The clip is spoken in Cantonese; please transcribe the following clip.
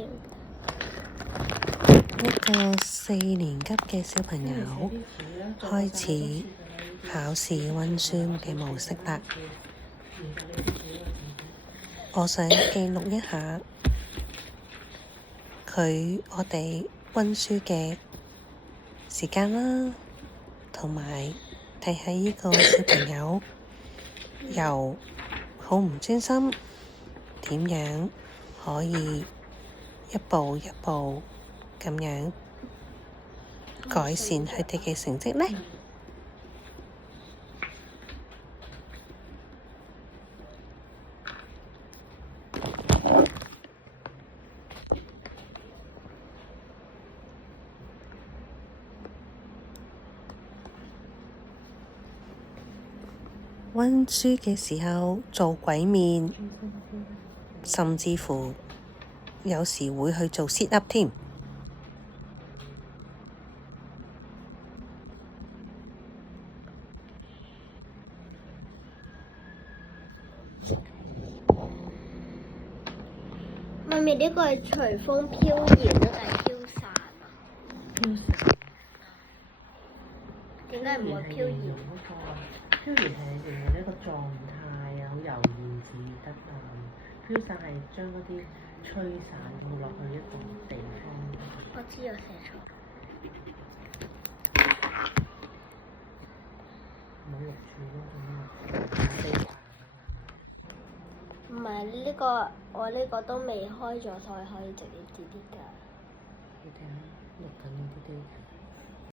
要。一個4年級嘅小朋友開始考試溫書嘅模式啦。我想記錄一下我哋溫書嘅時間啦，同埋睇下呢個小朋友由好唔專心，點樣可以一步一步咁樣改善佢哋嘅成績呢？溫書嘅時候做鬼面，甚至乎有時會去做 sit up 添。媽咪，呢個係隨風飄搖定係飄散啊？飄散。點解唔會飄搖？飄搖係形容一個狀態啊，好悠然自得啊。飄散係將嗰啲吹散到落去一個地方。我知我寫錯。冇錄住咯，唔係呢個，我呢個都未開咗，所以可以直接 delete 㗎。你睇下錄緊呢啲。